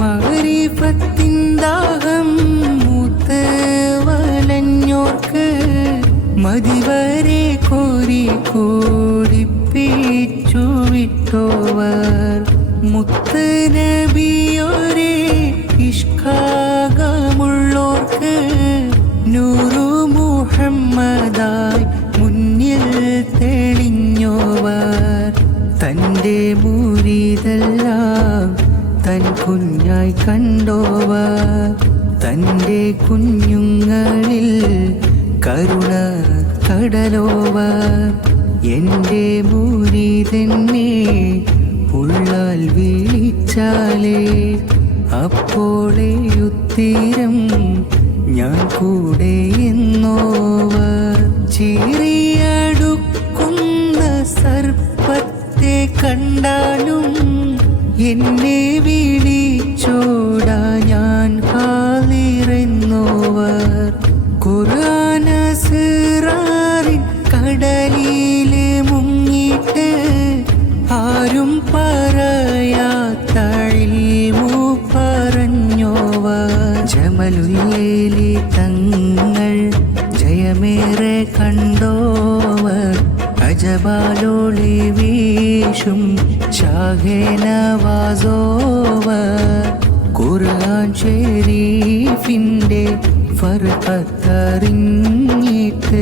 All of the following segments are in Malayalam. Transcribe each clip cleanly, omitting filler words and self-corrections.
മഗ്രിഫത്തിൻ ദാഹം മൂത്ത് വലഞ്ഞോർക്ക് മതിവരെ കോരി കോടിപ്പിച്ചു വിട്ടോവർ മുത്ത് നബിയോരെ ഇഷ്കാകമുള്ളോർക്ക് നൂറു മുഹമ്മദായി മുന്നിൽ തെളിഞ്ഞോവർ തൻ്റെ മുരീദെല്ലാം തൻ കുഞ്ഞായി കണ്ടോവർ തൻ്റെ കുഞ്ഞുങ്ങളിൽ കരുണ കടലോവർ എൻ്റെ മുരീദെന്നെ ഉള്ളാൽ വിളിച്ചാലേ അപ്പോഴേ ഉത്തരം ഞാൻ കൂടെ എന്നോവർ ചീറിയടുക്കുന്ന സർപ്പത്തെ കണ്ടാലും എന്നെ വിളിച്ചോടാ ഞാൻ ഹാളിറെന്നോവർ ഖുർആൻ അസ്റാറിൻ കടലില് മുങ്ങിട്ട് ആരും പറയാത്ത ഇൽമു പറഞ്ഞോവർ ജമലുല്ലേലി തങ്ങൾ ജയമേറെ കണ്ടോവർ അജബാലോളി വീശും ഷാഹേനവാസോവർ ഖുർആൻ ഷരീഫിൻ്റെ ഫർഖത്തറിഞ്ഞിട്ട്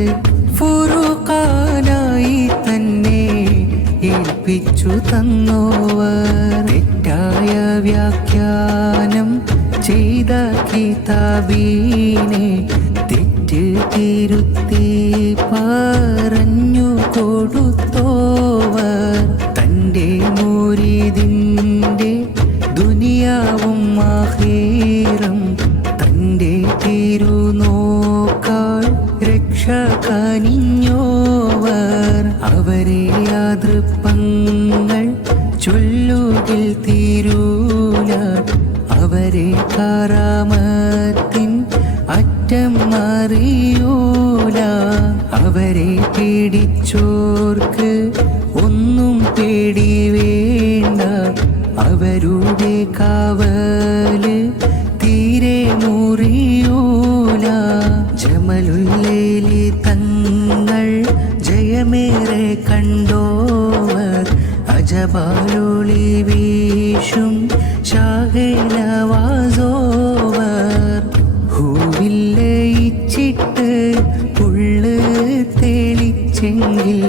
ഫുർഖാനായി തന്നെ ഏൽപ്പിച്ചു തന്നോവർ തെറ്റായ വ്യാഖ്യാനം ചെയ്ത കിതാബീനെ തെറ്റ് തിരുത്തി പറഞ്ഞു കൊടുത്തോവർ തൻ്റെ മുരീദിൻ്റെ ദുനിയാവും ആഖിറം തൻ്റെ തിരുനോക്കാൾ രക്ഷ കനിഞ്ഞോവർ അവരെ യാതൃപ്പങ്ങൾ ചൊല്ലുകിൽ തീരൂല അവരെ കറാമത്തിൻ അറ്റം അറിയൂല അവരെ പേടിച്ചോർക്ക് ഒന്നും പേടി വേണ്ട അവരുടെ കാവല് തീരെ മുറിയൂല ജമലുല്ലേലി തങ്ങൾ ജയമേറെ കണ്ടോവർ അജബാലോളി വീശും ഷാഹേനവാസോവർ ഹൂവില്ലയിച്ചിട്ട് ഉള്ള് തെളിച്ചെങ്കിൽ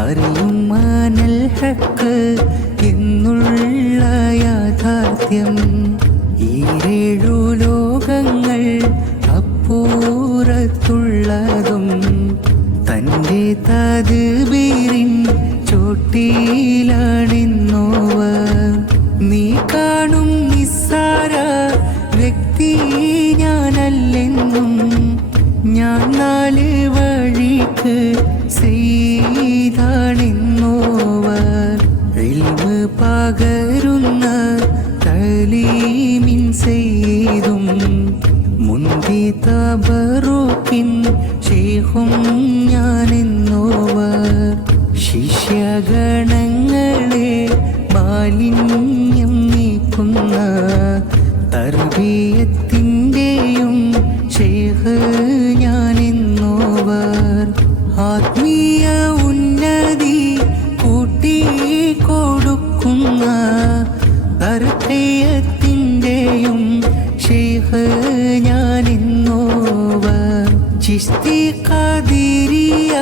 അറിയും മാനൽ ഹക്ക് എന്നുള്ള യാഥാർത്ഥ്യം ഈരേഴു ലോകങ്ങൾ അപ്പൂറത്തുള്ളതും തൻ്റെ തദ്ബീറിൻ ചോട്ടിലാണെന്നോവർ നീ കാണും നിസ്സാര വ്യക്തി ഞാനല്ലെന്നും ഞാൻ നാല് വഴിക്ക് ചെയ്താണെന്നോവർ ഇൽമ് പകരുന്ന തലീമിൻ ചെയ്തും മുന്തി തബറുക്കിൻ ശേഖും ഞാനെന്നോവർ ശിഷ്യഗണങ്ങളെ മാലിന്യം നീക്കുന്ന തർബീയത്തിൻ്റെയും ശേഖ് ഞാനെന്നോവർ ആത്മീയ ഉന്നതി കൂട്ടിക്കൊടുക്കുന്ന തർബീയത്തിൻ്റെയും ശേഖ് ഞാനെന്നോവർ ചിസ്തി ഖാദിരിയ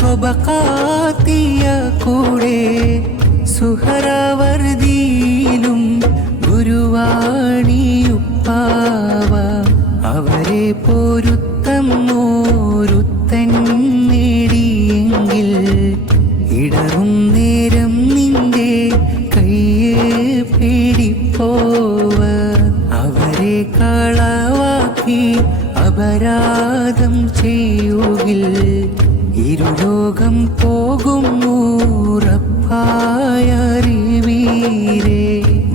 ത്വബഖാത്തിയ കൂടെ സുഹറവർദിയിലും ഗുരുവാണിയുപ്പാവ അവരെ പൊരുത്തം ഓരുത്തൻ നേടിയെങ്കിൽ ഇടറും നേരം നിന്റെ കയ്യെ പിടിപ്പോവർ അവരെ കളവാക്കി അപരാധം ചെയ്യുകിൽ ഇരുലോകം പോകും ഉറപ്പായറിവീരേ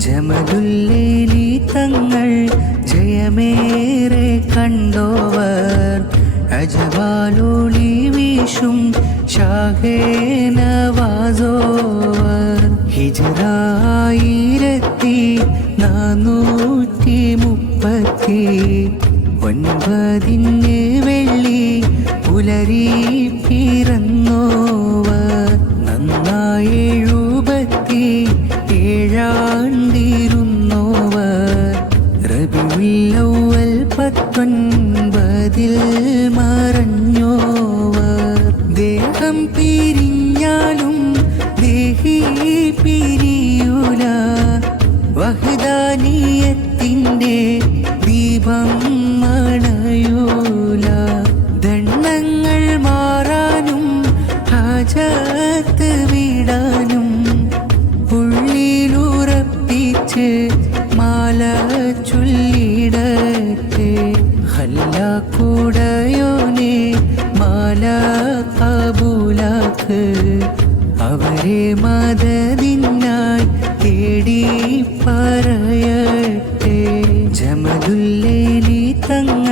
ജമലുല്ലേലി തങ്ങൾ ജയമേറെ കണ്ടോവർ അജവാലോളി വീശും ഷാഹേനവാസോവർ ഹിജ്റ 1000 439 വെള്ളി പുലരി പിറന്നോവർ നന്നായി 77 റബീഉൽ അവ്വൽ 19 മറഞ്ഞോവർ ദേഹം പിരിഞ്ഞാലും ദേഹി പിരിയൂല വഹ്ദാനിയത്തിൻ്റെ ദീപം മണയൂല ദണ്ണങ്ങൾ മാറാനും ഹാജത്ത് വിടാനും ഉള്ളിലുറപ്പിച്ച് മാല ചൊല്ലിടട്ടെ ഹല്ലാക്കുടയോനെ മാല കബൂലാക്ക് അവരെ മദദിനായി തേടി പറയട്ടെ ജമലുൽ ലൈലി തങ്ങൾ